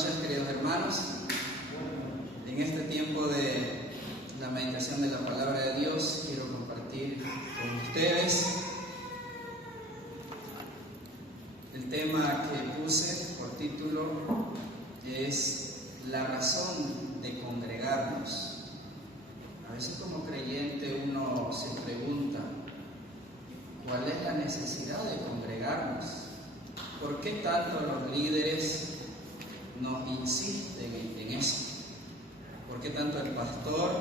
noches, queridos hermanos. En este tiempo de la meditación de la palabra de Dios, quiero compartir con ustedes el tema que puse por título es la razón de congregarnos. A veces como creyente uno se pregunta, ¿cuál es la necesidad de congregarnos? ¿Por qué tanto los líderes nos insisten en eso? ¿Por qué tanto el pastor,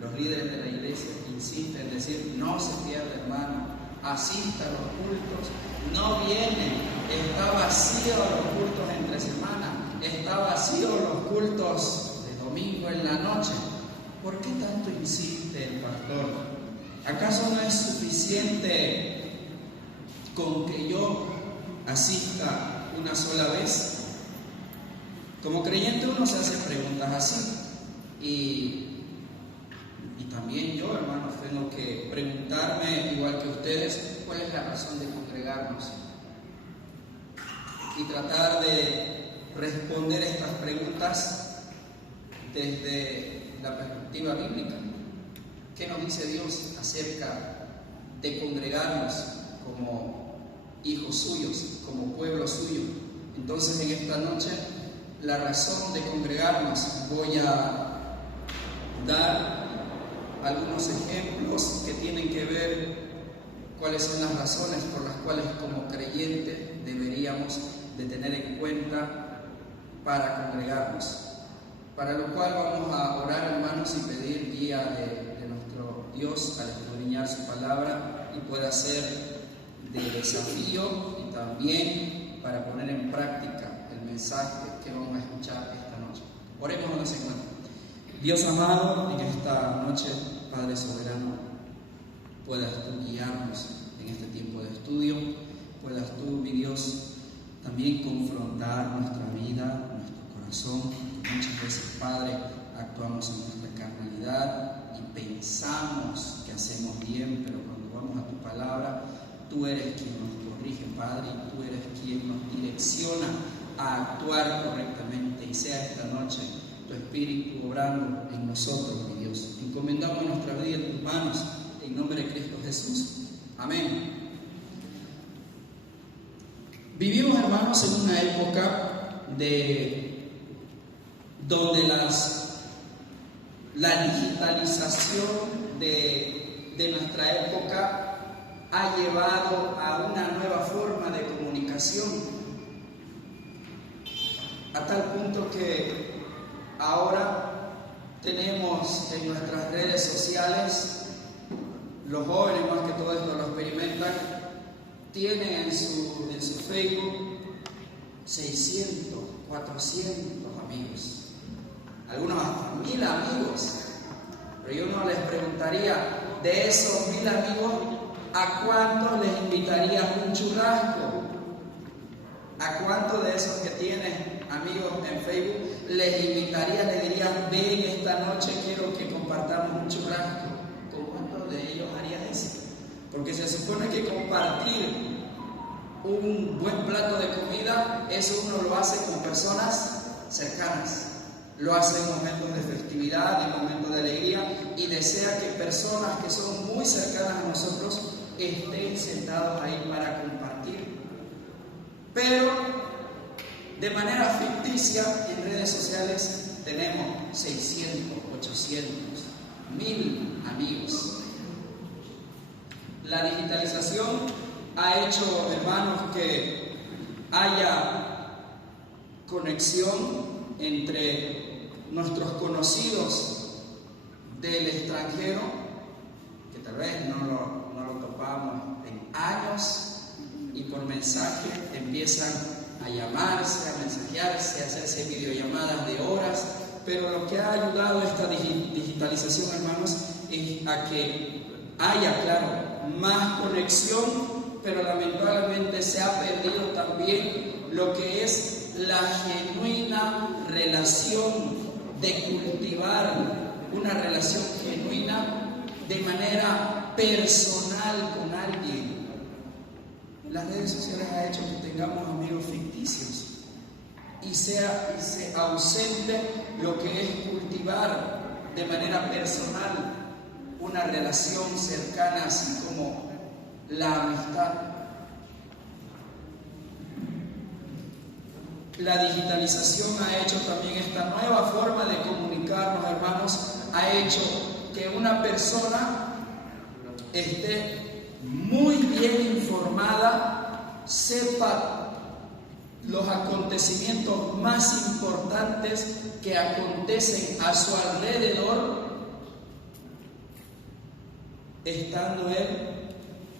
los líderes de la iglesia insisten en decir, no se pierda, hermano, asista a los cultos, no viene, está vacío los cultos entre semana, está vacío los cultos de domingo en la noche? ¿Por qué tanto insiste el pastor? ¿Acaso no es suficiente con que yo asista una sola vez? Como creyente uno se hace preguntas así y también yo, hermanos, tengo que preguntarme, igual que ustedes, cuál es la razón de congregarnos y tratar de responder estas preguntas desde la perspectiva bíblica. ¿Qué nos dice Dios acerca de congregarnos como hijos suyos, como pueblo suyo? Entonces, en esta noche, la razón de congregarnos, voy a dar algunos ejemplos que tienen que ver cuáles son las razones por las cuales como creyentes deberíamos de tener en cuenta para congregarnos. Para lo cual vamos a orar, hermanos, y pedir guía de nuestro Dios al escudriñar su palabra y pueda ser de desafío y también para poner en práctica el mensaje que vamos a escuchar esta noche. Oremos, hermanos. Dios amado, en esta noche, Padre soberano, puedas tú guiarnos en este tiempo de estudio, puedas tú, mi Dios, también confrontar nuestra vida, nuestro corazón. Muchas veces, Padre, actuamos en nuestra carnalidad y pensamos que hacemos bien, pero cuando vamos a tu palabra, tú eres quien nos corrige, Padre, y tú eres quien nos direcciona a actuar correctamente. Y sea esta noche tu Espíritu obrando en nosotros, mi Dios. Encomendamos nuestra vida en tus manos, en nombre de Cristo Jesús. Amén. Vivimos, hermanos, en una época donde la digitalización de nuestra época ha llevado a una nueva forma de comunicación, a tal punto que ahora tenemos en nuestras redes sociales, los jóvenes más que todo esto lo experimentan, tienen en su Facebook 600, 400 amigos, algunos hasta 1000 amigos. Pero yo no les preguntaría, de esos 1000 amigos, ¿a cuántos les invitarías un churrasco? ¿A cuántos de esos que tienen amigos en Facebook les invitarías, le dirías, ven esta noche, quiero que compartamos un churrasco? ¿Con cuántos de ellos harías eso? Porque se supone que compartir un buen plato de comida, eso uno lo hace con personas cercanas. Lo hace en momentos de festividad, en momentos de alegría, y desea que personas que son muy cercanas a nosotros estén sentados ahí para compartir. Pero de manera ficticia en redes sociales tenemos 600, 800, 1000 amigos. La digitalización ha hecho, hermanos, que haya conexión entre nuestros conocidos del extranjero, que tal vez no lo topamos en años, y por mensaje empiezan a llamarse, a mensajearse, a hacerse videollamadas de horas. Pero lo que ha ayudado a esta digitalización, hermanos, es a que haya, claro, más conexión, pero lamentablemente se ha perdido también lo que es la genuina relación de cultivar una relación genuina de manera personal con alguien. Las redes sociales han hecho que tengamos amigos ficticios, y se ausente lo que es cultivar de manera personal una relación cercana, así como la amistad. La digitalización ha hecho también esta nueva forma de comunicarnos, hermanos, ha hecho que una persona esté muy bien informada, sepa los acontecimientos más importantes que acontecen a su alrededor, estando él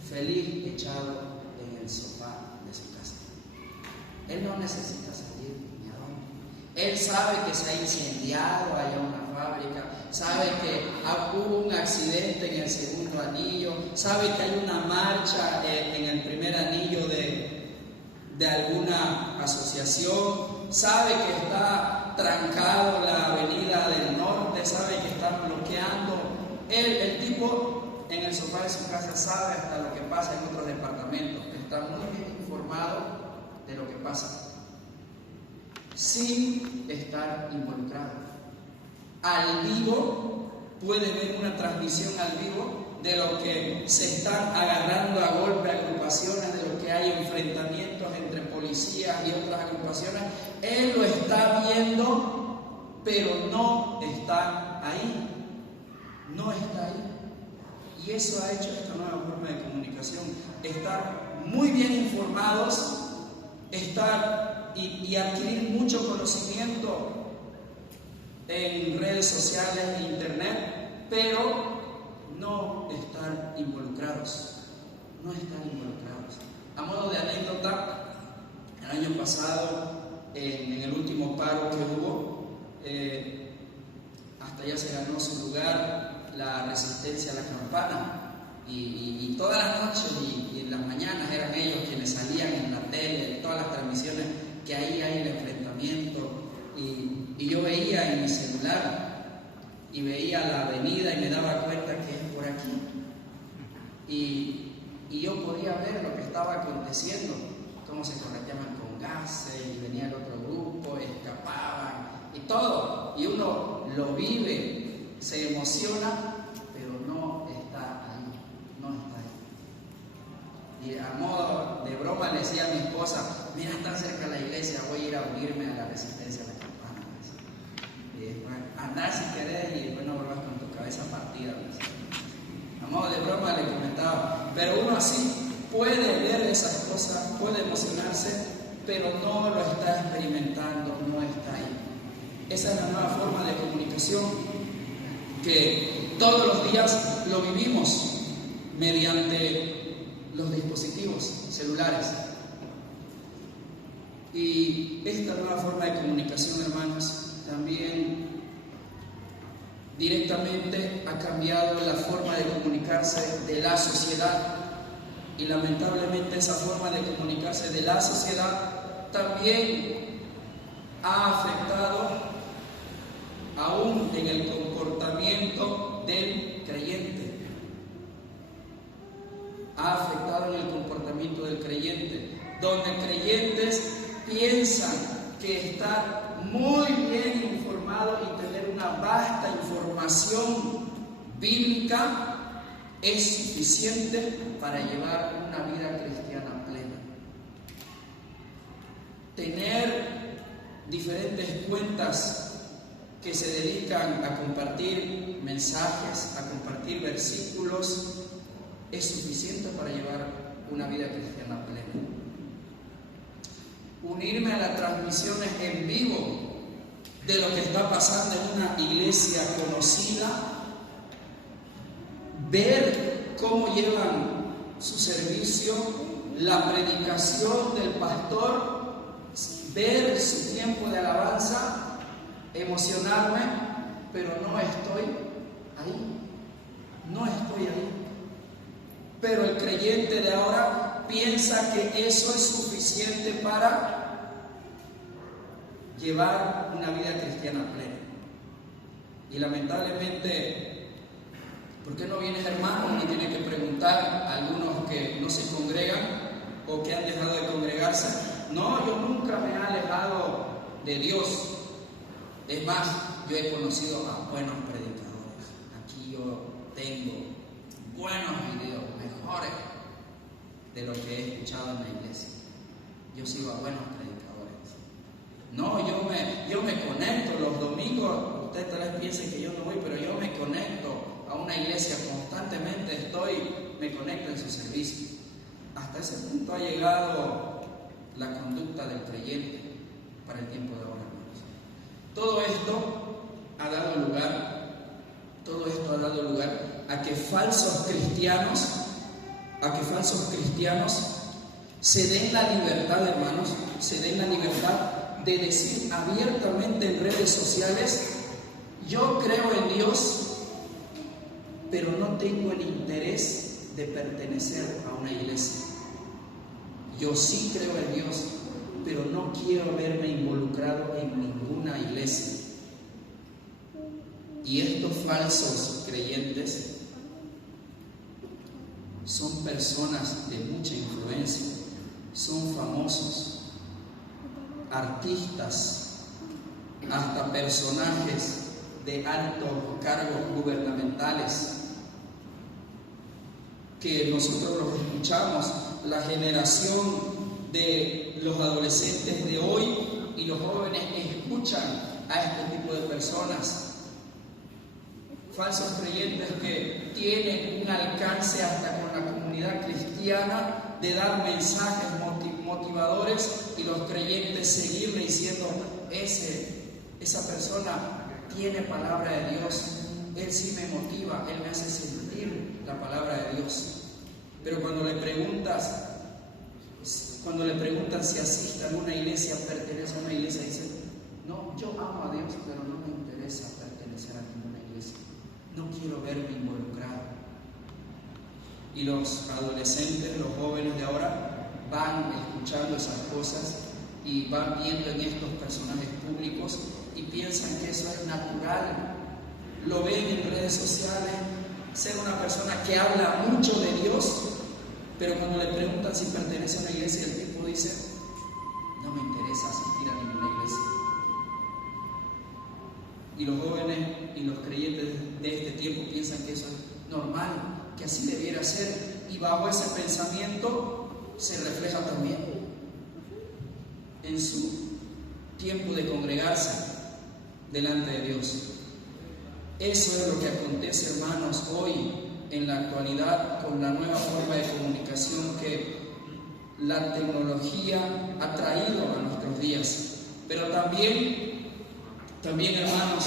feliz echado en el sofá de su casa. Él no necesita salir ni a dónde. Él sabe que se ha incendiado allá una fábrica, sabe que hubo un accidente en el segundo anillo, sabe que hay una marcha en el primer anillo de alguna asociación, sabe que está trancado la avenida del norte, sabe que están bloqueando. El tipo en el sofá de su casa sabe hasta lo que pasa en otros departamentos, está muy bien informado de lo que pasa, sin estar involucrado. Al vivo, puede ver una transmisión al vivo de lo que se están agarrando a golpe agrupaciones, de lo que hay enfrentamientos entre policías y otras agrupaciones. Él lo está viendo, pero no está ahí. No está ahí. Y eso ha hecho esta nueva forma de comunicación. Estar muy bien informados, estar y adquirir mucho conocimiento en redes sociales e internet, pero no estar involucrados. A modo de anécdota, el año pasado, en el último paro que hubo, hasta ya se ganó su lugar la resistencia a la campana, y todas las noches y en las mañanas eran ellos quienes salían en la tele, en todas las transmisiones, que ahí hay el enfrentamiento, y yo veía en mi celular y veía la avenida y me daba cuenta que es por aquí, y yo podía ver lo que estaba aconteciendo, cómo se correteaban con gases y venía el otro grupo, escapaban y todo, y uno lo vive, se emociona, pero no está ahí. Y a modo de broma le decía a mi esposa: mira, tan cerca de la iglesia, voy a ir a unirme a la resistencia a la campana. Y después, andar si querés y después no vuelvas con tu cabeza partida. A modo de broma le comentaba, pero uno así puede ver esas cosas, puede emocionarse, pero no lo está experimentando, no está ahí. Esa es la nueva forma de comunicación que todos los días lo vivimos mediante los dispositivos celulares. Y esta nueva forma de comunicación, hermanos, también directamente ha cambiado la forma de comunicarse de la sociedad, y lamentablemente esa forma de comunicarse de la sociedad también ha afectado aún en el comportamiento del creyente. Ha afectado en el comportamiento del creyente, donde creyentes piensan que estar muy bien informado y tener una vasta información bíblica es suficiente para llevar una vida cristiana plena. Tener diferentes cuentas que se dedican a compartir mensajes, a compartir versículos, es suficiente para llevar una vida cristiana plena. Unirme a las transmisiones en vivo de lo que está pasando en una iglesia conocida, ver cómo llevan su servicio, la predicación del pastor, ver su tiempo de alabanza, emocionarme, pero no estoy ahí. Pero el creyente de ahora piensa que eso es suficiente para llevar una vida cristiana plena. Y lamentablemente, ¿por qué no vienes, hermano? Y tiene que preguntar a algunos que no se congregan o que han dejado de congregarse. No, yo nunca me he alejado de Dios. Es más, yo he conocido a buenos predicadores. Aquí yo tengo buenos videos, mejores de lo que he escuchado en la iglesia. Yo sigo a buenos predicadores. No, yo me conecto los domingos. Usted tal vez piense que yo no voy, pero yo me conecto a una iglesia constantemente. Me conecto en su servicio. Hasta ese punto ha llegado la conducta del creyente para el tiempo de ahora, hermanos. Todo esto ha dado lugar a que falsos cristianos se den la libertad, hermanos, de decir abiertamente en redes sociales: yo creo en Dios, pero no tengo el interés de pertenecer a una iglesia. Yo sí creo en Dios, pero no quiero verme involucrado en ninguna iglesia. Y estos falsos creyentes son personas de mucha influencia, son famosos, artistas, hasta personajes de altos cargos gubernamentales, que nosotros los escuchamos, la generación de los adolescentes de hoy y los jóvenes escuchan a este tipo de personas. Falsos creyentes que tienen un alcance hasta con la comunidad cristiana de dar mensajes motivadores, y los creyentes seguirle diciendo: esa persona tiene palabra de Dios, él sí me motiva, él me hace sentir la palabra de Dios. Pero cuando le preguntan si asiste a una iglesia, pertenece a una iglesia, dicen: no, yo amo a Dios, pero no me interesa pertenecer a ninguna iglesia, no quiero verme involucrado. Y los adolescentes, los jóvenes de ahora, van escuchando esas cosas y van viendo en estos personajes públicos y piensan que eso es natural. Lo ven en redes sociales, ser una persona que habla mucho de Dios, pero cuando le preguntan si pertenece a una iglesia, el tipo dice: no me interesa asistir a ninguna iglesia. Y los jóvenes y los creyentes de este tiempo piensan que eso es normal, que así debiera ser, y bajo ese pensamiento se refleja también en su tiempo de congregarse delante de Dios. Eso es lo que acontece, hermanos, hoy en la actualidad con la nueva forma de comunicación que la tecnología ha traído a nuestros días. Pero también, hermanos,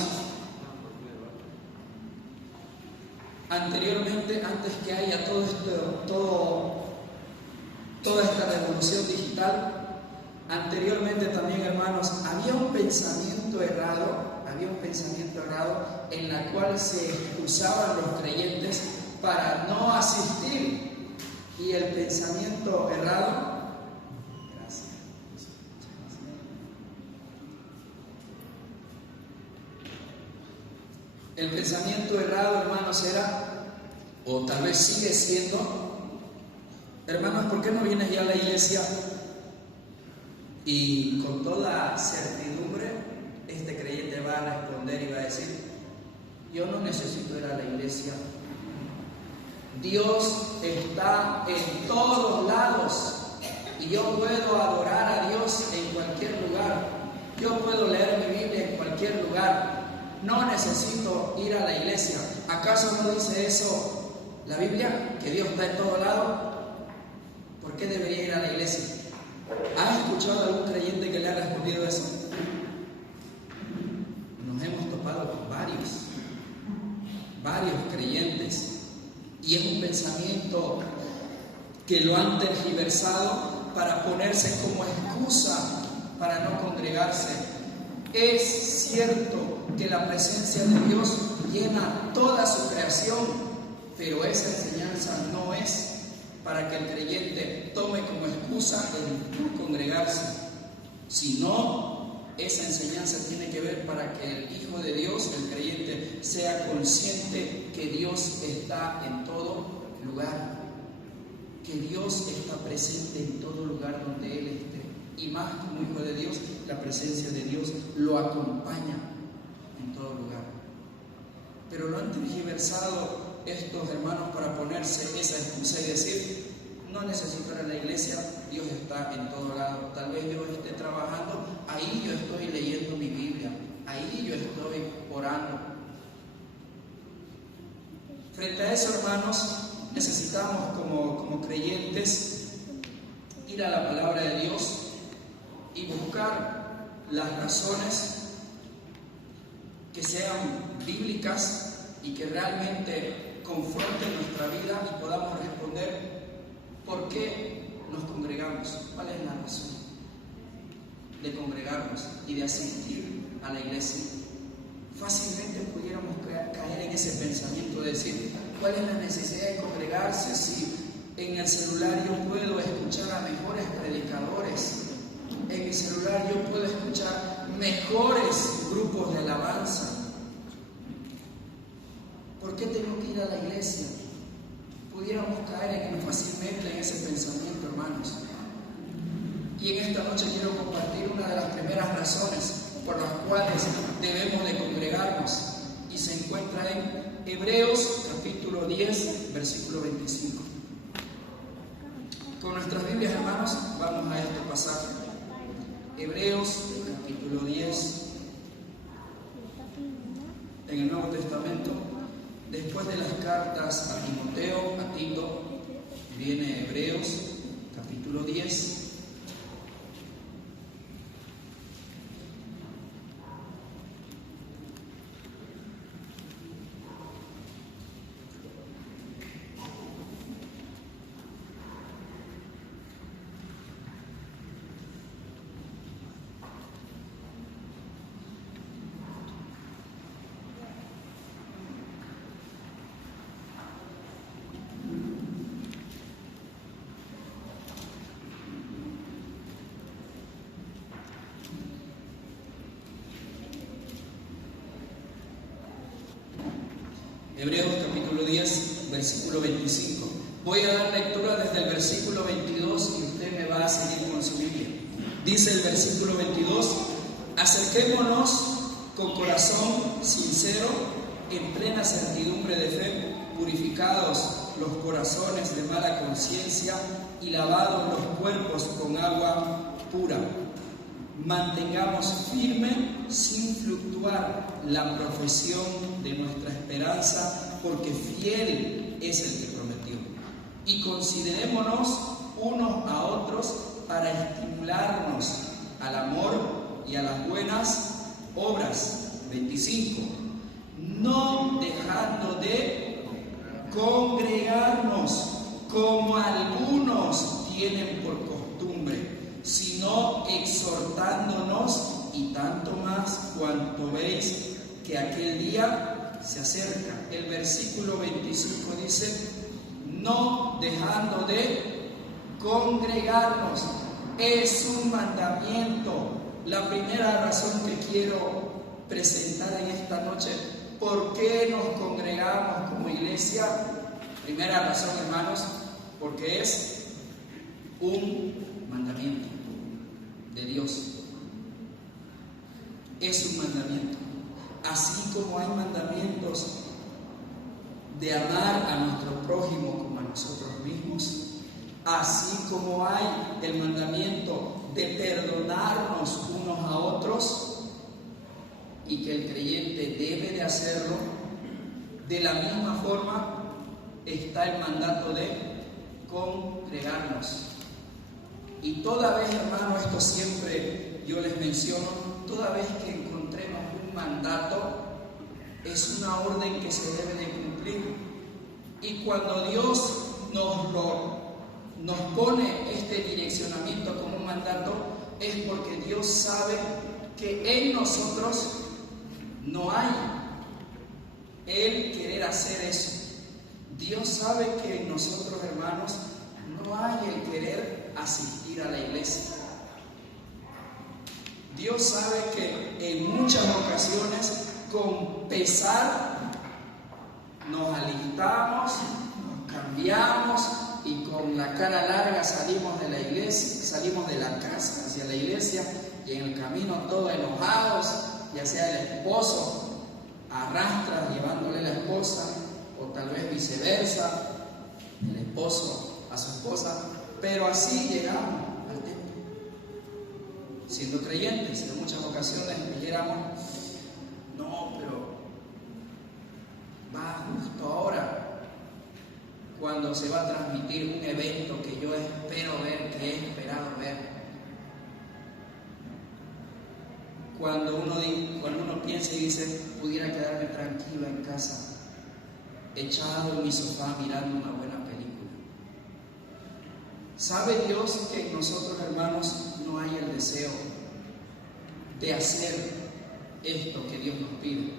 anteriormente, antes que haya toda esta revolución digital, anteriormente también, hermanos, había un pensamiento errado en la cual se excusaban los creyentes para no asistir. Y el pensamiento errado, hermanos, era, o tal vez sigue siendo: hermanos, ¿por qué no vienes ya a la iglesia? Y con toda certidumbre este creyente va a responder y va a decir: yo no necesito ir a la iglesia, Dios está en todos lados y yo puedo adorar a Dios en cualquier lugar, yo puedo leer mi Biblia en cualquier lugar, no necesito ir a la iglesia. ¿Acaso no dice eso la Biblia, que Dios está en todo lado? ¿Por qué debería ir a la iglesia? ¿Has escuchado a algún creyente que le ha respondido eso? Nos hemos topado con varios creyentes, y es un pensamiento que lo han tergiversado para ponerse como excusa para no congregarse. Es cierto que la presencia de Dios llena toda su creación, pero esa enseñanza no es para que el creyente tome como excusa el no congregarse, sino esa enseñanza tiene que ver para que el Hijo de Dios, el creyente, sea consciente que Dios está en todo lugar, que Dios está presente en todo lugar donde Él esté, y más como Hijo de Dios, la presencia de Dios lo acompaña en todo lugar. Pero lo han tergiversado estos hermanos para ponerse esa excusa y decir: no necesito ir a la iglesia, Dios está en todo lado. Tal vez yo esté trabajando, ahí yo estoy leyendo mi Biblia, ahí yo estoy orando. Frente a eso, hermanos, necesitamos como creyentes ir a la palabra de Dios y buscar las razones que sean bíblicas y que realmente confronten nuestra vida y podamos responder por qué nos congregamos, cuál es la razón de congregarnos y de asistir a la iglesia. Fácilmente pudiéramos caer en ese pensamiento de decir: ¿cuál es la necesidad de congregarse si en el celular yo puedo escuchar a mejores predicadores? En mi celular yo puedo escuchar mejores grupos de alabanza. ¿Por qué tengo que ir a la iglesia? Pudiéramos caer fácilmente en ese pensamiento, hermanos. Y en esta noche quiero compartir una de las primeras razones por las cuales debemos de congregarnos, y se encuentra en Hebreos capítulo 10, versículo 25. Con nuestras Biblias, hermanos, vamos a este pasaje. Hebreos capítulo 10, en el Nuevo Testamento, después de las cartas a Timoteo, a Tito, viene Hebreos capítulo 10. Hebreos capítulo 10, versículo 25. Voy a dar lectura desde el versículo 22 y usted me va a seguir con su Biblia. Dice el versículo 22: acerquémonos con corazón sincero, en plena certidumbre de fe, purificados los corazones de mala conciencia y lavados los cuerpos con agua pura. Mantengamos firme, sin fluctuar, la profesión de nuestra esperanza, porque fiel es el que prometió. Y considerémonos unos a otros para estimularnos al amor y a las buenas obras. 25. No dejando de congregarnos, como algunos tienen por costumbre, sino exhortándonos, y tanto más cuanto veis que aquel día se acerca. El versículo 25 dice: no dejando de congregarnos. Es un mandamiento. La primera razón que quiero presentar en esta noche, ¿por qué nos congregamos como iglesia? Primera razón, hermanos, porque es un mandamiento de Dios. Es un mandamiento. Así como hay mandamientos de amar a nuestro prójimo como a nosotros mismos, así como hay el mandamiento de perdonarnos unos a otros, y que el creyente debe de hacerlo, de la misma forma está el mandato de congregarnos. Y toda vez, hermano, esto siempre yo les menciono, toda vez que encontremos un mandato, es una orden que se debe de cumplir. Y cuando Dios nos pone este direccionamiento como un mandato, es porque Dios sabe que en nosotros no hay el querer hacer eso. Dios sabe que en nosotros, hermanos, no hay el querer asistir a la iglesia. Dios sabe que en muchas ocasiones, con pesar, nos alistamos, nos cambiamos y con la cara larga salimos de la iglesia, salimos de la casa hacia la iglesia, y en el camino todos enojados, ya sea el esposo arrastra llevándole la esposa, o tal vez viceversa, el esposo a su esposa, pero así llegamos al templo, siendo creyentes. En muchas ocasiones dijéramos, no, pero va justo ahora, cuando se va a transmitir un evento que yo espero ver, que he esperado ver. Cuando uno piensa y dice, pudiera quedarme tranquilo en casa, echado en mi sofá mirando una buena película. ¿Sabe Dios que en nosotros, hermanos, no hay el deseo de hacer esto que Dios nos pide,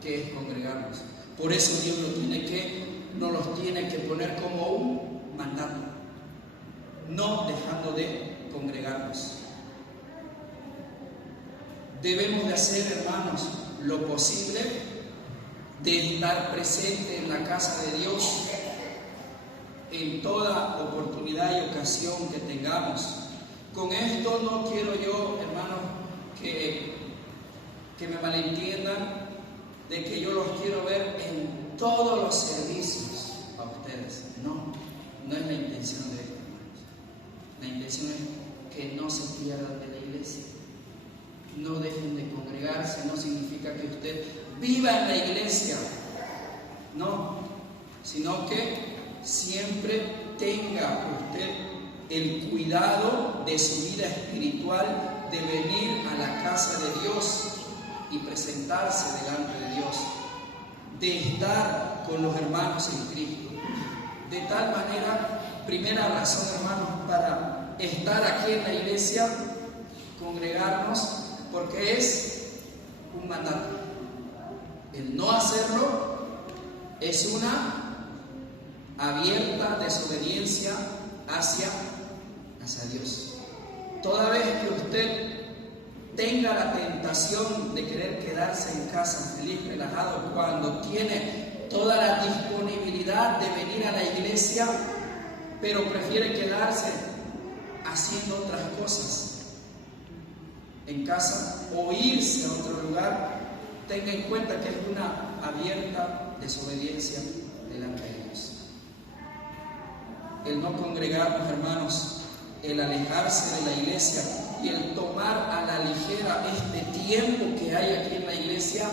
que es congregarnos? Por eso Dios nos los tiene que poner como un mandato, no dejando de congregarnos. Debemos de hacer, hermanos, lo posible de estar presente en la casa de Dios en toda oportunidad y ocasión que tengamos. Con esto no quiero yo, hermanos, que me malentiendan de que yo los quiero ver en todos los servicios a ustedes. No es la intención de esto, hermanos. La intención es que no se pierdan de la iglesia. No dejen de congregarse. No significa que usted viva en la iglesia, no, sino que siempre tenga usted el cuidado de su vida espiritual, de venir a la casa de Dios y presentarse delante de Dios, de estar con los hermanos en Cristo. De tal manera, primera razón, hermanos, para estar aquí en la iglesia, congregarnos, porque es un mandato. El no hacerlo es una abierta desobediencia hacia Dios. Toda vez que usted tenga la tentación de querer quedarse en casa feliz, relajado, cuando tiene toda la disponibilidad de venir a la iglesia, pero prefiere quedarse haciendo otras cosas en casa o irse a otro lugar, tenga en cuenta que es una abierta desobediencia delante de Dios. El no congregarnos, hermanos, el alejarse de la iglesia y el tomar a la ligera este tiempo que hay aquí en la iglesia,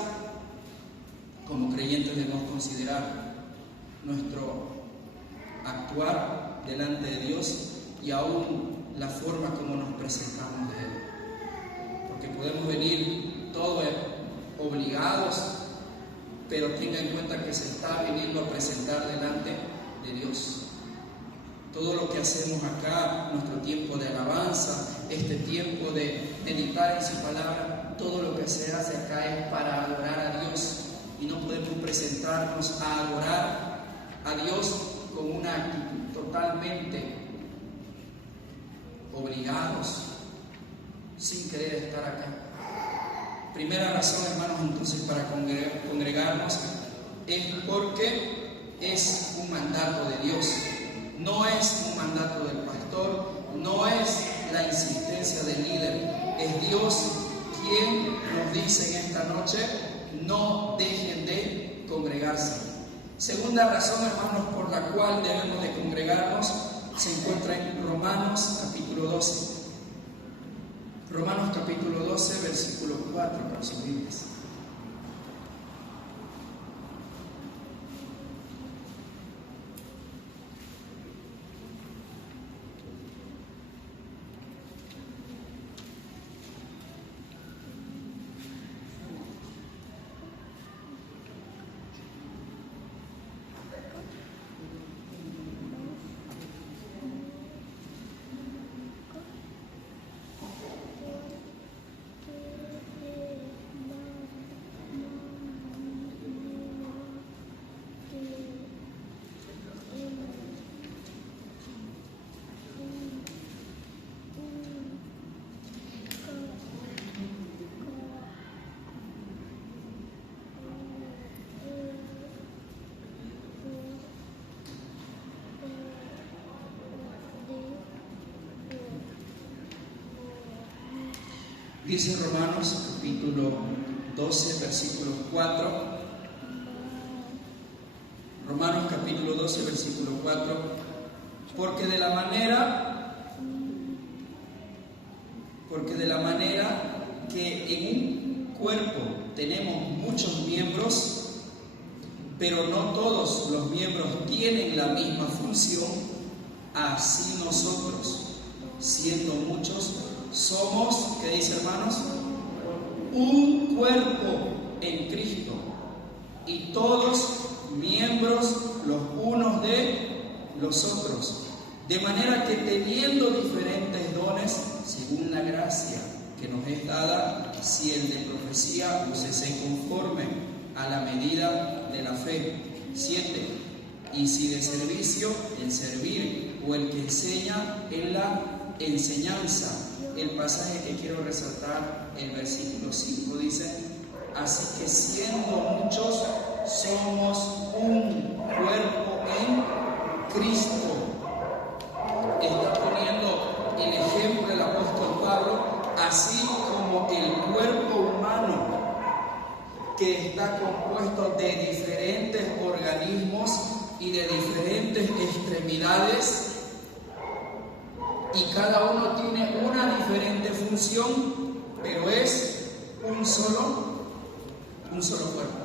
como creyentes debemos considerar nuestro actuar delante de Dios y aún la forma como nos presentamos de Él. Porque podemos venir todos obligados, pero tenga en cuenta que se está viniendo a presentar delante de Dios. Todo lo que hacemos acá, nuestro tiempo de alabanza, este tiempo de meditar en su palabra, todo lo que se hace acá es para adorar a Dios, y no podemos presentarnos a adorar a Dios con una actitud totalmente obligados, sin querer estar acá. Primera razón, hermanos, entonces, para congregarnos es porque es un mandato de Dios. No es un mandato del pastor, no es la insistencia del líder. Es Dios quien nos dice en esta noche, no dejen de congregarse. Segunda razón, hermanos, por la cual debemos de congregarnos, se encuentra en Romanos capítulo 12. Romanos capítulo 12, versículo 4, para sus Biblias. Dice Romanos capítulo 12, versículo 4. Romanos capítulo 12, versículo 4. Porque de la manera que en un cuerpo tenemos muchos miembros, pero no todos los miembros tienen la misma función, así nosotros, siendo muchos, somos, ¿qué dice, hermanos? Un cuerpo en Cristo, y todos miembros los unos de los otros, de manera que teniendo diferentes dones, según la gracia que nos es dada, si el de profecía, úsese conforme a la medida de la fe. 7. Y si de servicio, el servir, o el que enseña, en la enseñanza. El pasaje que quiero resaltar, el versículo 5, dice: así que siendo muchos, somos un cuerpo en Cristo. Está poniendo el ejemplo el apóstol Pablo, así como el cuerpo humano, que está compuesto de diferentes organismos y de diferentes extremidades, y cada uno tiene una diferente función, pero es un solo cuerpo.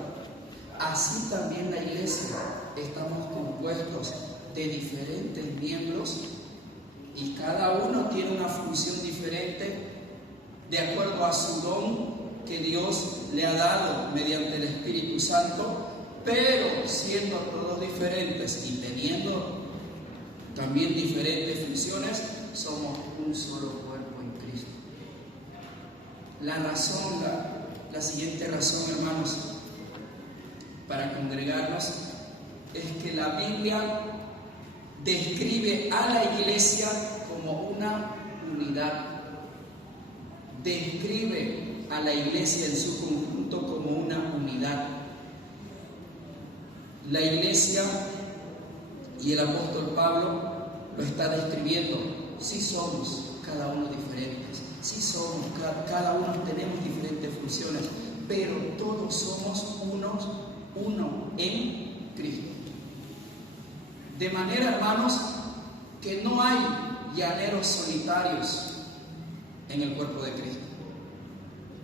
Así también la iglesia, estamos compuestos de diferentes miembros y cada uno tiene una función diferente de acuerdo a su don que Dios le ha dado mediante el Espíritu Santo, pero siendo todos diferentes y teniendo también diferentes funciones, somos un solo cuerpo en Cristo. La siguiente razón, hermanos, para congregarnos es que la Biblia describe a la iglesia como una unidad. Describe a la iglesia en su conjunto como una unidad. La iglesia, y el apóstol Pablo lo está describiendo. Sí somos cada uno diferentes, sí somos, cada uno tenemos diferentes funciones, pero todos somos uno en Cristo. De manera, hermanos, que no hay llaneros solitarios en el cuerpo de Cristo.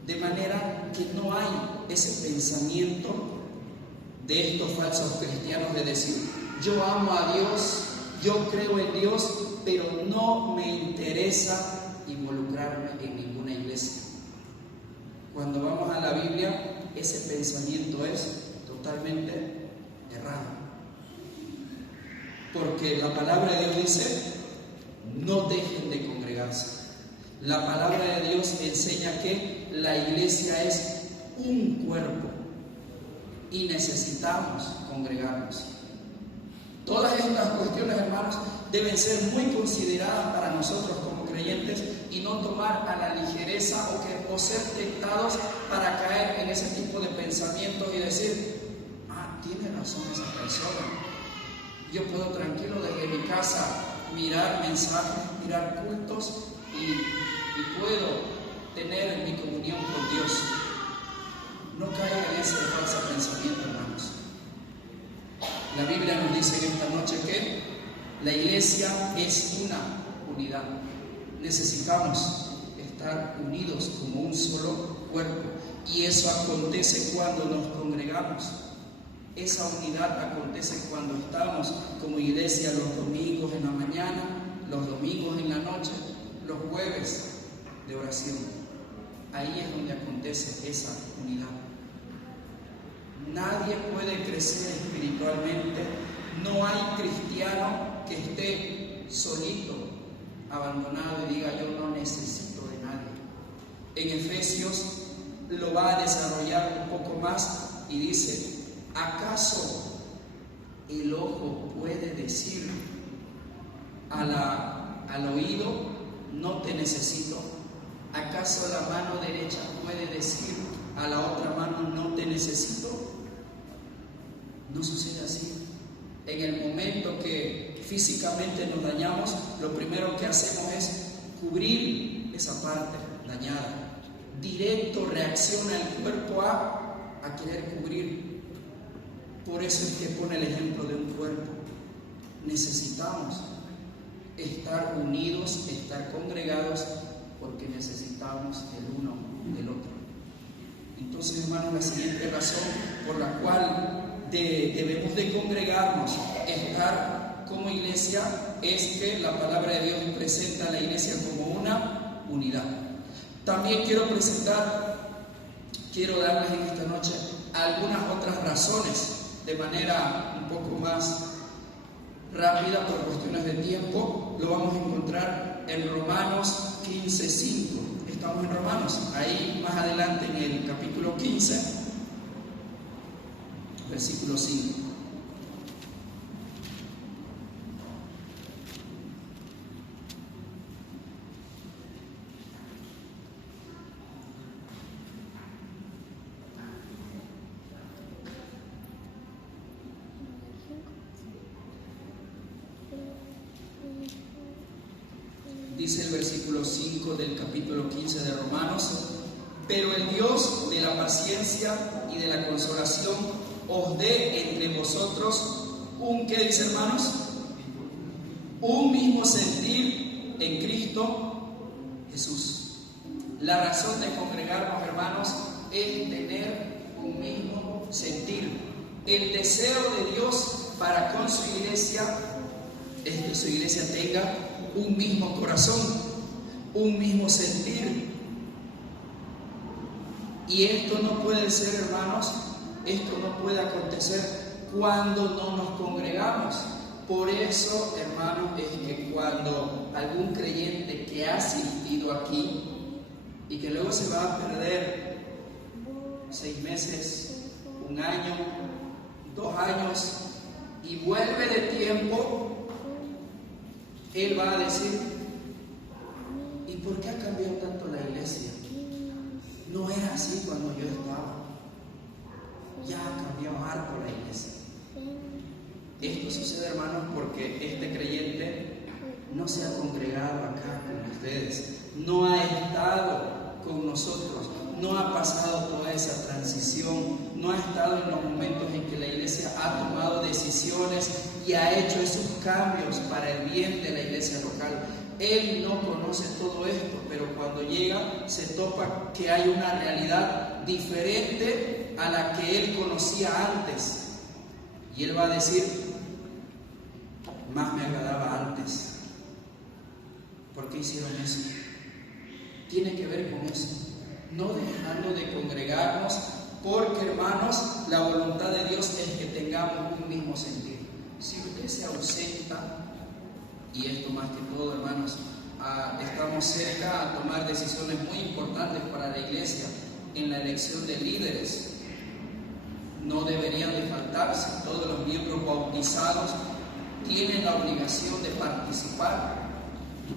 De manera que no hay ese pensamiento de estos falsos cristianos de decir: yo amo a Dios, yo creo en Dios, pero no me interesa involucrarme en ninguna iglesia. Cuando vamos a la Biblia, ese pensamiento es totalmente errado. Porque la palabra de Dios dice: no dejen de congregarse. La palabra de Dios enseña que la iglesia es un cuerpo y necesitamos congregarnos. Todas estas cuestiones, hermanos, deben ser muy consideradas para nosotros como creyentes y no tomar a la ligereza o ser tentados para caer en ese tipo de pensamientos y decir: tiene razón esa persona. Yo puedo tranquilo desde mi casa mirar mensajes, mirar cultos y puedo tener mi comunión con Dios. No caigan en ese falso pensamiento, hermanos. La Biblia nos dice en esta noche que la iglesia es una unidad. Necesitamos estar unidos como un solo cuerpo, y eso acontece cuando nos congregamos. Esa unidad acontece cuando estamos como iglesia los domingos en la mañana, los domingos en la noche, los jueves de oración. Ahí es donde acontece esa unidad. Nadie puede crecer espiritualmente. No hay cristiano que esté solito, abandonado y diga: yo no necesito de nadie. En Efesios lo va a desarrollar un poco más y dice: ¿acaso el ojo puede decir al oído: no te necesito? ¿Acaso la mano derecha puede decir a la otra mano: no te necesito? No sucede así. En el momento que físicamente nos dañamos, lo primero que hacemos es cubrir esa parte dañada. directo reacciona el cuerpo a querer cubrir. Por eso es que pone el ejemplo de un cuerpo. Necesitamos estar unidos, estar congregados, porque necesitamos el uno del otro. Entonces, hermanos, la siguiente razón por la cual debemos de congregarnos, estar como iglesia, es que la palabra de Dios presenta a la iglesia como una unidad. También quiero darles en esta noche algunas otras razones de manera un poco más rápida por cuestiones de tiempo. Lo vamos a encontrar en Romanos 15:5. Estamos en Romanos, ahí más adelante en el capítulo 15, versículo 5. Dice el versículo 5 del capítulo 15 de Romanos: pero el Dios de la paciencia y de la consolación os dé entre vosotros ¿qué dice, hermanos? Un mismo sentir en Cristo Jesús. La razón de congregarnos, hermanos, es tener un mismo sentir. El deseo de Dios para con su iglesia es que su iglesia tenga un mismo corazón, un mismo sentir. Y esto no puede ser, hermanos, esto no puede acontecer cuando no nos congregamos. Por eso, hermanos, es que cuando algún creyente que ha asistido aquí y que luego se va a perder 6 meses, 1 año, 2 años y vuelve de tiempo, él va a decir: ¿y por qué ha cambiado tanto la iglesia? No era así cuando yo estaba. Ya ha cambiado harto la iglesia. Esto sucede, hermanos, porque este creyente no se ha congregado acá con ustedes, no ha estado con nosotros, no ha pasado toda esa transición, no ha estado en los momentos en que la iglesia ha tomado decisiones y ha hecho esos cambios para el bien de la iglesia local. Él no conoce todo esto, pero cuando llega se topa que hay una realidad diferente a la que él conocía antes. Y él va a decir: más me agradaba antes. ¿Por qué hicieron eso? Tiene que ver con eso. No dejando de congregarnos, porque, hermanos, la voluntad de Dios es que tengamos un mismo sentir. Si usted se ausenta, y esto más que todo, hermanos, estamos cerca a tomar decisiones muy importantes para la iglesia en la elección de líderes. No deberían de faltarse. Todos los miembros bautizados tienen la obligación de participar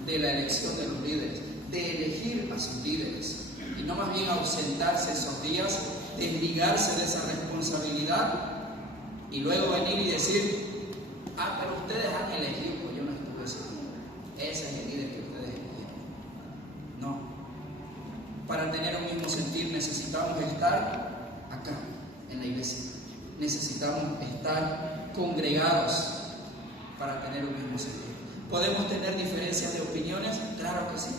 de la elección de los líderes, de elegir a sus líderes, y no más bien ausentarse esos días, desligarse de esa responsabilidad y luego venir y decir: pero ustedes han elegido, pues yo no estuve ese día. Ese es el líder que ustedes eligieron. No. Para tener un mismo sentir necesitamos estar acá en la iglesia. Necesitamos estar congregados para tener un mismo sentir. ¿Podemos tener diferencias de opiniones? Claro que sí.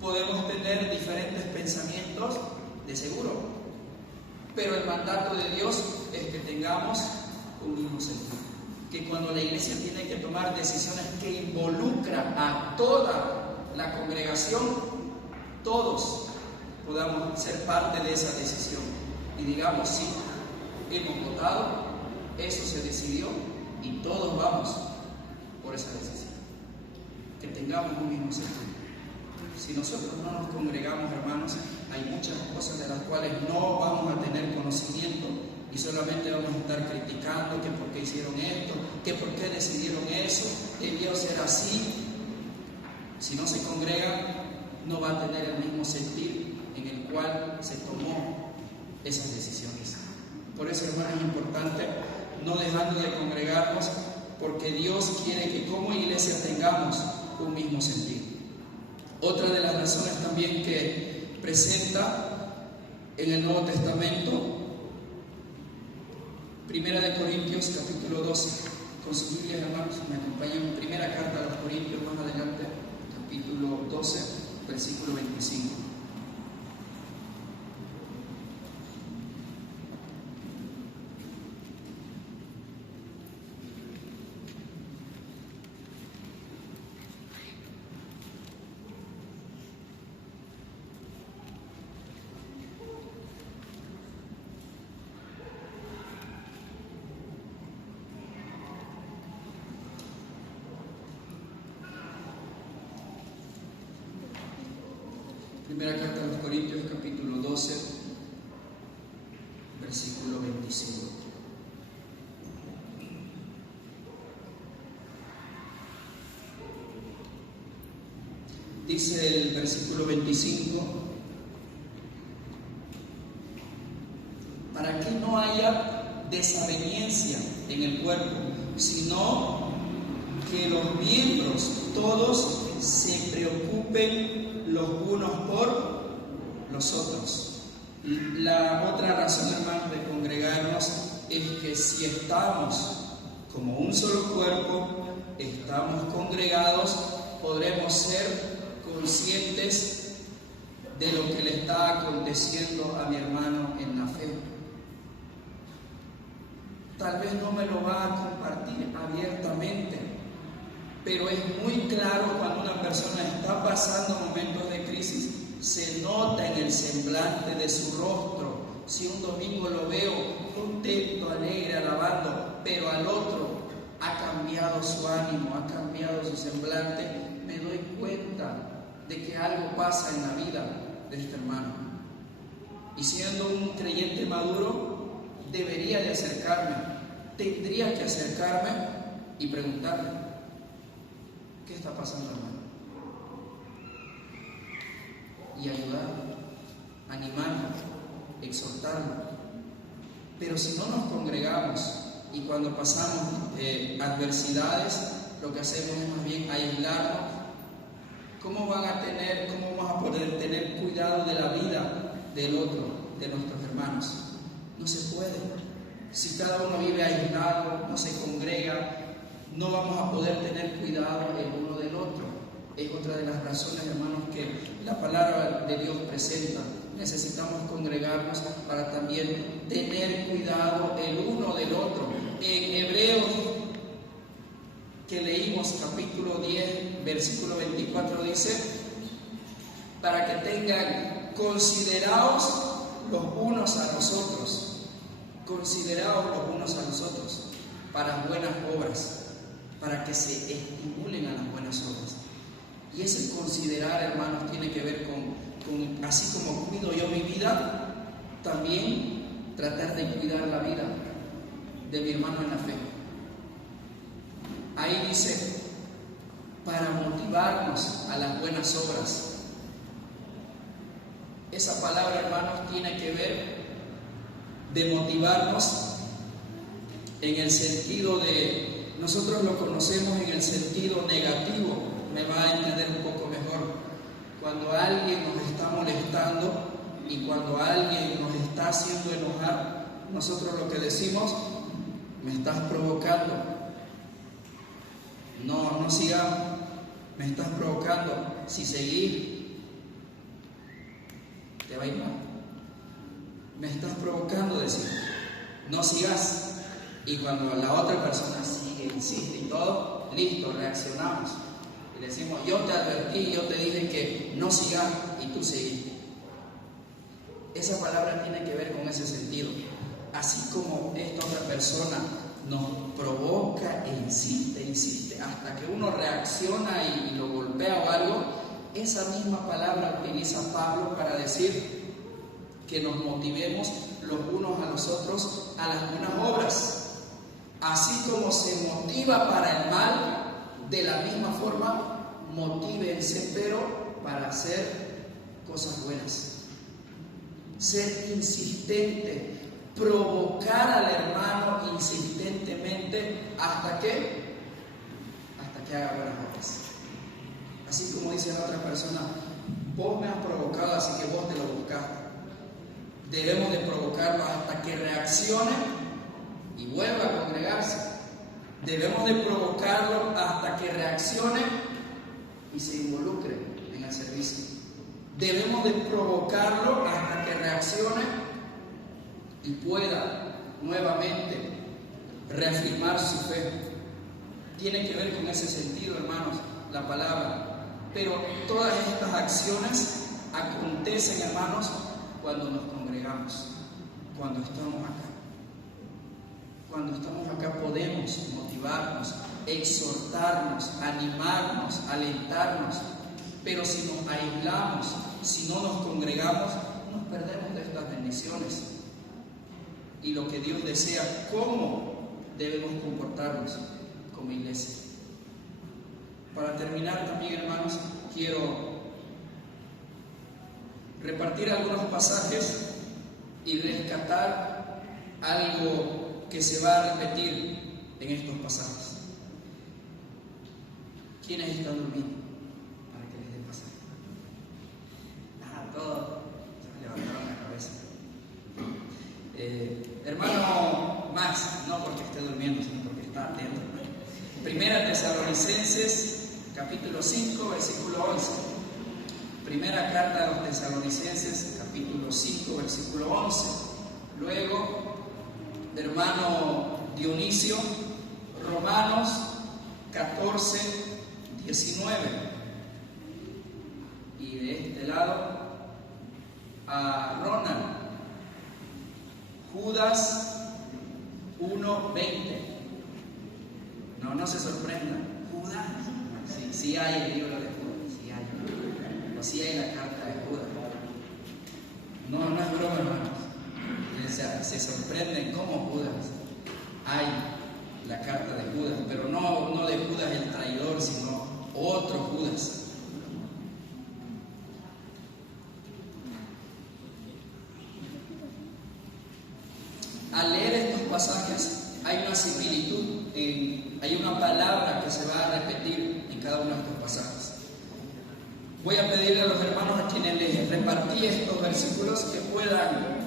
¿Podemos tener diferentes pensamientos? De seguro. Pero el mandato de Dios es que tengamos un mismo sentir. Que cuando la iglesia tiene que tomar decisiones que involucran a toda la congregación, todos podamos ser parte de esa decisión y digamos: sí, hemos votado, eso se decidió y todos vamos por esa decisión. Que tengamos un mismo sentir. Si nosotros no nos congregamos, hermanos, hay muchas cosas de las cuales no vamos a tener conocimiento y solamente vamos a estar criticando que por qué hicieron esto, que por qué decidieron eso, debió ser así. Si no se congrega, no va a tener el mismo sentir en el cual se tomó esas decisiones. Por eso, hermanos, es importante no dejando de congregarnos, porque Dios quiere que como iglesia tengamos un mismo sentir. Otra de las razones también que presenta en el Nuevo Testamento. Primera de Corintios, capítulo 12. Con sus Biblias, hermanos, me acompañan. Primera carta a los Corintios, más adelante, capítulo 12, versículo 25. Primera carta a los Corintios, capítulo 12, versículo 25. Dice el versículo 25: para que no haya desaveniencia en el cuerpo, sino que los miembros todos se preocupen los unos por los otros. La otra razón, hermanos, de congregarnos es que si estamos como un solo cuerpo, estamos congregados, podremos ser conscientes de lo que le está aconteciendo a mi hermano en la fe. Tal vez no me lo va a compartir abiertamente, pero es muy claro cuando una persona está pasando momentos de crisis. Se nota en el semblante de su rostro. Si un domingo lo veo contento, alegre, alabando, pero al otro ha cambiado su ánimo, ha cambiado su semblante, me doy cuenta de que algo pasa en la vida de este hermano. Y siendo un creyente maduro, debería de acercarme, tendría que acercarme y preguntarle: ¿qué está pasando, hermano? Y ayudarlo, animarlo, exhortarlo. Pero si no nos congregamos y cuando pasamos adversidades, lo que hacemos es más bien aislarnos, ¿cómo vamos a poder tener cuidado de la vida del otro, de nuestros hermanos? No se puede. Si cada uno vive aislado, no se congrega, no vamos a poder tener cuidado el uno del otro. Es otra de las razones, hermanos, que la palabra de Dios presenta. Necesitamos congregarnos para también tener cuidado el uno del otro. En Hebreos, que leímos, capítulo 10, versículo 24, dice: para que tengan considerados los unos a los otros, considerados los unos a los otros, para buenas obras, para que se estimulen a las buenas obras. Y ese considerar, hermanos, tiene que ver con así como cuido yo mi vida, también tratar de cuidar la vida de mi hermano en la fe. Ahí dice: para motivarnos a las buenas obras. Esa palabra, hermanos, tiene que ver de motivarnos en el sentido de, nosotros lo conocemos en el sentido negativo. Me va a entender un poco mejor. Cuando alguien nos está molestando y cuando alguien nos está haciendo enojar, nosotros lo que decimos: me estás provocando, no sigamos, me estás provocando, si seguís te va a ir mal, me estás provocando, decimos, no sigas. Y cuando la otra persona sigue, insiste y todo, listo, reaccionamos. Y decimos: yo te advertí, yo te dije que no sigas y tú seguiste. Esa palabra tiene que ver con ese sentido. Así como esta otra persona nos provoca e insiste, hasta que uno reacciona y lo golpea o algo, esa misma palabra utiliza Pablo para decir que nos motivemos los unos a los otros a las buenas obras. Así como se motiva para el mal, de la misma forma, motívense, pero para hacer cosas buenas. Ser insistente, provocar al hermano insistentemente hasta que haga buenas obras. Así como dice la otra persona: Vos me has provocado, así que vos te lo buscaste. Debemos de provocarlo hasta que reaccione y vuelva a congregarse. Debemos de provocarlo hasta que reaccione y se involucre en el servicio. Debemos de provocarlo hasta que reaccione y pueda nuevamente reafirmar su fe. Tiene que ver con ese sentido, hermanos, la palabra. Pero todas estas acciones acontecen, hermanos, cuando nos congregamos, cuando estamos acá. Cuando estamos acá podemos motivarnos, exhortarnos, animarnos, alentarnos. Pero si nos aislamos, si no nos congregamos, nos perdemos de estas bendiciones. Y lo que Dios desea, cómo debemos comportarnos como iglesia. Para terminar también, hermanos, quiero repartir algunos pasajes y rescatar algo que se va a repetir en estos pasajes. ¿Quiénes están durmiendo? Para que les dé pasaje. Todos levantaron la cabeza. Hermano Max, no porque esté durmiendo, sino porque está atento. Primera Tesalonicenses, capítulo 5, versículo 11. Primera carta a los Tesalonicenses, capítulo 5, versículo 11. Luego, hermano Dionisio, Romanos 14, 19. Y de este lado, a Ronald, Judas 1, 20. No se sorprendan. Judas, sí hay el libro de Judas, sí hay. O sí hay la carta de Judas. No es broma, hermanos. Se sorprenden cómo Judas. Hay la carta de Judas, pero no de Judas el traidor, sino otro Judas. Al leer estos pasajes hay una similitud, hay una palabra que se va a repetir en cada uno de estos pasajes. Voy a pedirle a los hermanos a quienes les repartí estos versículos que puedan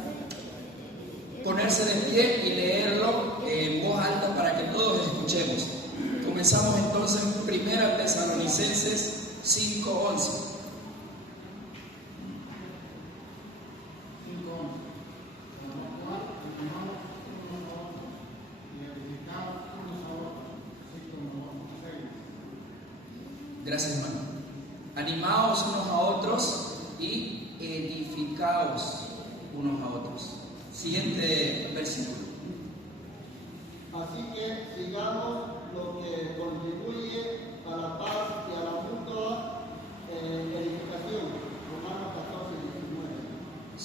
ponerse de pie y leerlo en voz alta para que todos escuchemos. Comenzamos entonces 1 Tesalonicenses 5:11. Gracias, hermano. Animaos unos a otros y edificaos unos a otros. Siguiente versículo. Así que sigamos lo que contribuye a la paz y a la mutua edificación. Romanos 14, 19.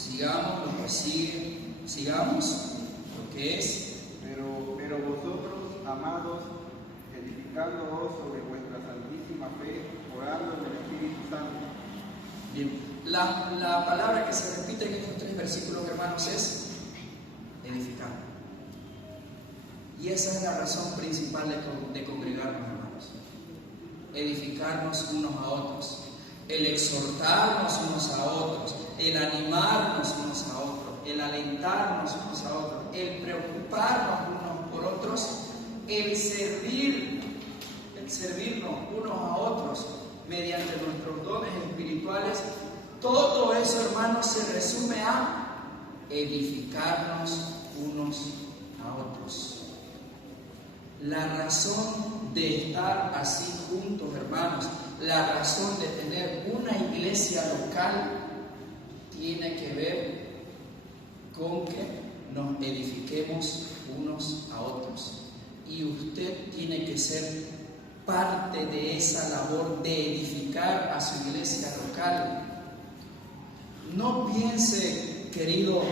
Sigamos lo que es. Pero vosotros, amados, edificándoos sobre vuestra santísima fe, orando en el Espíritu Santo. Bien, la palabra que se repite en estos tres versículos, hermanos, es edificar. Y esa es la razón principal de congregarnos, hermanos. Edificarnos unos a otros, el exhortarnos unos a otros, el animarnos unos a otros, el alentarnos unos a otros, el preocuparnos unos por otros, el servirnos unos a otros mediante nuestros dones espirituales. Todo eso, hermanos, se resume a edificarnos unos a otros. La razón de estar así juntos, hermanos, la razón de tener una iglesia local tiene que ver con que nos edifiquemos unos a otros. Y usted tiene que ser parte de esa labor de edificar a su iglesia local. No piense, querido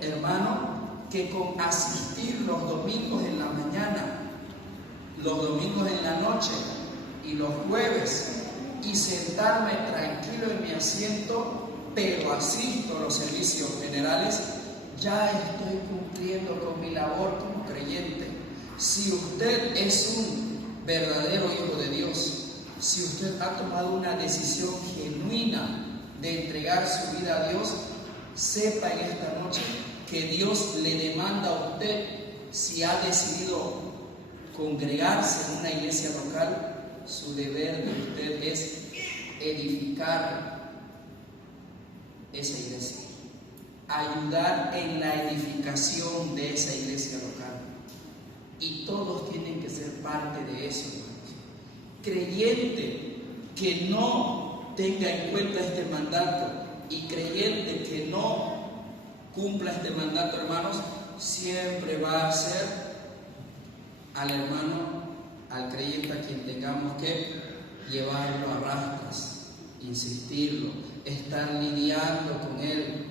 hermano, que con asistir los domingos en la mañana, los domingos en la noche y los jueves y sentarme tranquilo en mi asiento, pero asisto a los servicios generales, ya estoy cumpliendo con mi labor como creyente. Si usted es un verdadero hijo de Dios, si usted ha tomado una decisión genuina de entregar su vida a Dios, sepa en esta noche que Dios le demanda a usted, si ha decidido congregarse en una iglesia local, su deber de usted es edificar esa iglesia, ayudar en la edificación de esa iglesia local. Y todos tienen que ser parte de eso, hermanos. Creyente que no tenga en cuenta este mandato y creyente que no cumpla este mandato, hermanos, siempre va a ser al hermano, al creyente a quien tengamos que llevarlo a rastras, insistirlo, estar lidiando con él.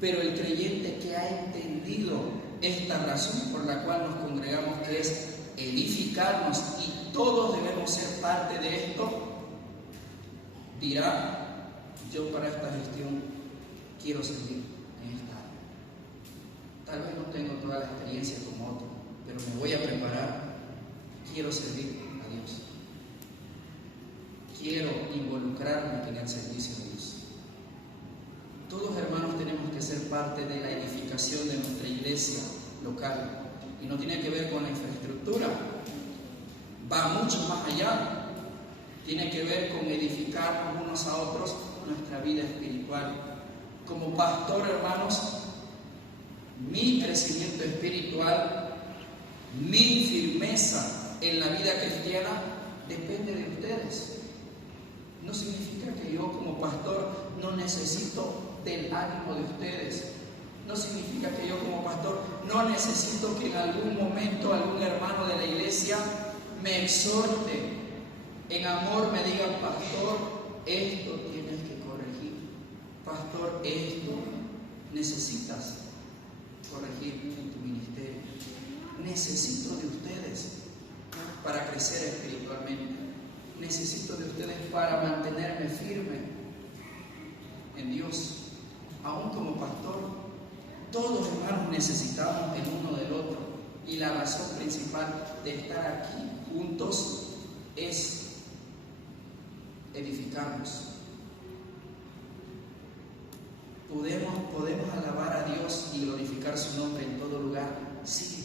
Pero el creyente que ha entendido esta razón por la cual nos congregamos, que es edificarnos y todos debemos ser parte de esto, dirá: yo para esta gestión quiero servir en esta área. Tal vez no tengo toda la experiencia como otro, pero me voy a preparar. Quiero servir a Dios. Quiero involucrarme en el servicio de Dios. Todos, hermanos, tenemos que ser parte de la edificación de nuestra iglesia local. Y no tiene que ver con la infraestructura, va mucho más allá. Tiene que ver con edificarnos unos a otros nuestra vida espiritual. Como pastor, hermanos, mi crecimiento espiritual, mi firmeza en la vida cristiana depende de ustedes. No significa que yo como pastor no necesito del ánimo de ustedes. No significa que yo como pastor no necesito que en algún momento algún hermano de la iglesia me exhorte, en amor me diga: pastor, esto tienes que corregir. Pastor, esto necesitas corregir en tu ministerio. Necesito de ustedes para crecer espiritualmente. Necesito de ustedes para mantenerme firme en Dios. Aún como pastor, todos, hermanos, necesitamos el uno del otro. Y la razón principal de estar aquí juntos es edificarnos. Podemos alabar a Dios y glorificar su nombre en todo lugar, sí,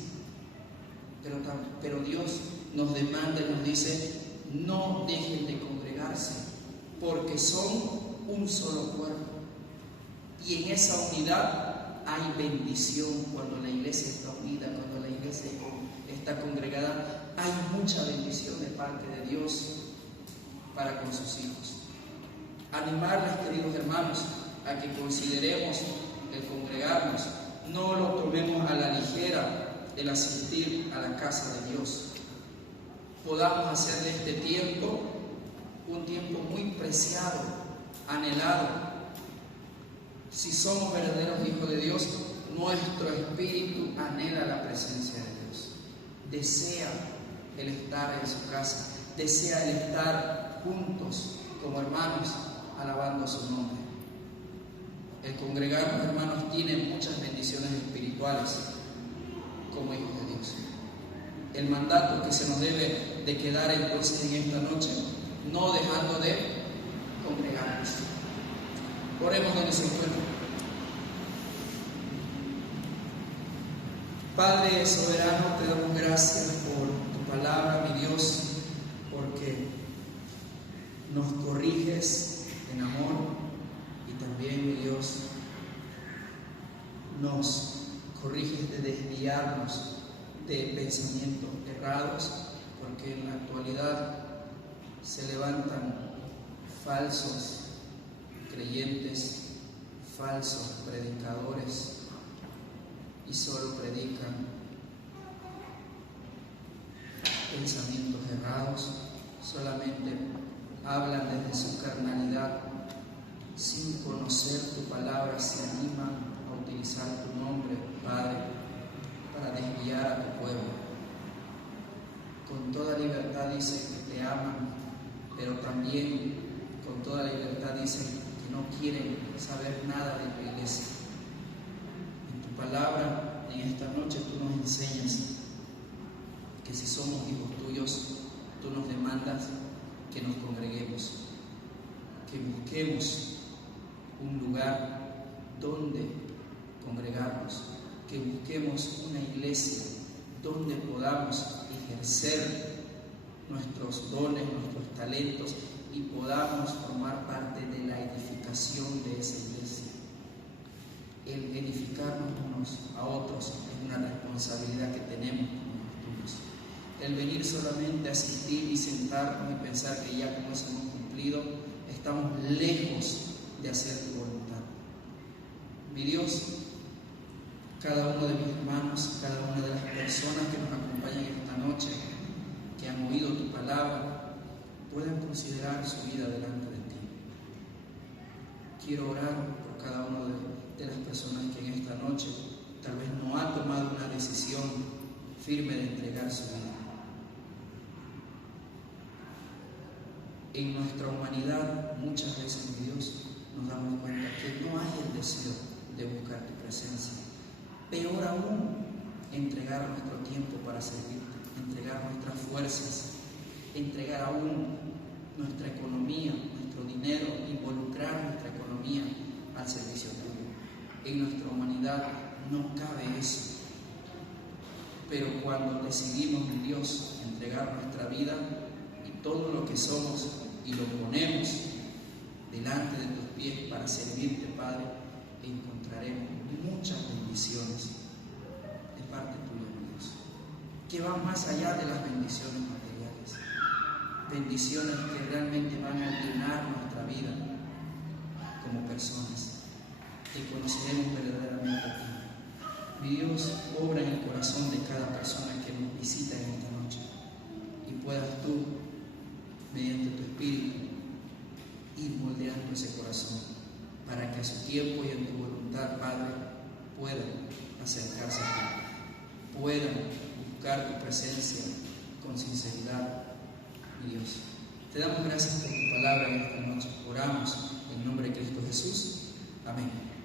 pero Dios nos demanda y nos dice: no dejen de congregarse, porque son un solo cuerpo. Y en esa unidad hay bendición. Cuando la iglesia está unida, cuando la iglesia está congregada, hay mucha bendición de parte de Dios para con sus hijos. Animarles, queridos hermanos, a que consideremos el congregarnos. No lo tomemos a la ligera el asistir a la casa de Dios. Podamos hacer de este tiempo un tiempo muy preciado, anhelado. Si somos verdaderos hijos de Dios, nuestro espíritu anhela la presencia de Dios. Desea el estar en su casa, desea el estar juntos como hermanos, alabando su nombre. El congregarnos, hermanos, tiene muchas bendiciones espirituales como hijos de Dios. El mandato que se nos debe de quedar entonces en esta noche, no dejando de congregarnos. Oremos donde se encuentra. Padre soberano, te damos gracias por tu palabra, mi Dios, porque nos corriges en amor y también, mi Dios, nos corriges de desviarnos de pensamientos errados, porque en la actualidad se levantan falsos creyentes, falsos predicadores, y solo predican pensamientos errados, solamente hablan desde su carnalidad, sin conocer tu palabra, se animan a utilizar tu nombre, Padre, para desviar a tu pueblo. Con toda libertad dicen que te aman, pero también con toda libertad dicen que no quieren saber nada de tu iglesia. En tu palabra, en esta noche, tú nos enseñas que si somos hijos tuyos, tú nos demandas que nos congreguemos, que busquemos un lugar donde congregarnos, que busquemos una iglesia donde podamos ejercer nuestros dones, nuestros talentos y podamos formar parte de la edificación de esa iglesia. El edificarnos unos a otros es una responsabilidad que tenemos como nosotros. El venir solamente a asistir y sentarnos y pensar que ya con eso hemos cumplido, estamos lejos de hacer tu voluntad. Mi Dios, cada uno de mis hermanos, cada una de las personas que nos acompañan esta noche, que han oído tu palabra, puedan considerar su vida delante de ti. Quiero orar por cada uno de las personas que en esta noche tal vez no ha tomado una decisión firme de entregar su vida. En nuestra humanidad, muchas veces, mi Dios, nos damos cuenta que no hay el deseo de buscar tu presencia. Peor aún, entregar nuestro tiempo para servirte, entregar nuestras fuerzas, entregar aún nuestra economía, nuestro dinero, involucrar nuestra economía al servicio tuyo. En nuestra humanidad no cabe eso. Pero cuando decidimos, mi Dios, entregar nuestra vida y todo lo que somos y lo ponemos delante de tus pies para servirte, Padre, encontraremos muchas bendiciones de parte tuya, mi Dios, que van más allá de las bendiciones materiales, bendiciones que realmente van a llenar nuestra vida como personas, que conoceremos verdaderamente a ti. Mi Dios, obra en el corazón de cada persona que nos visita en esta noche y puedas tú, mediante tu Espíritu, ir moldeando ese corazón para que a su tiempo y en tu voluntad, Padre, puedan acercarse a ti, puedan buscar tu presencia con sinceridad, mi Dios. Te damos gracias por tu palabra en esta noche. Oramos en nombre de Cristo Jesús. Amén.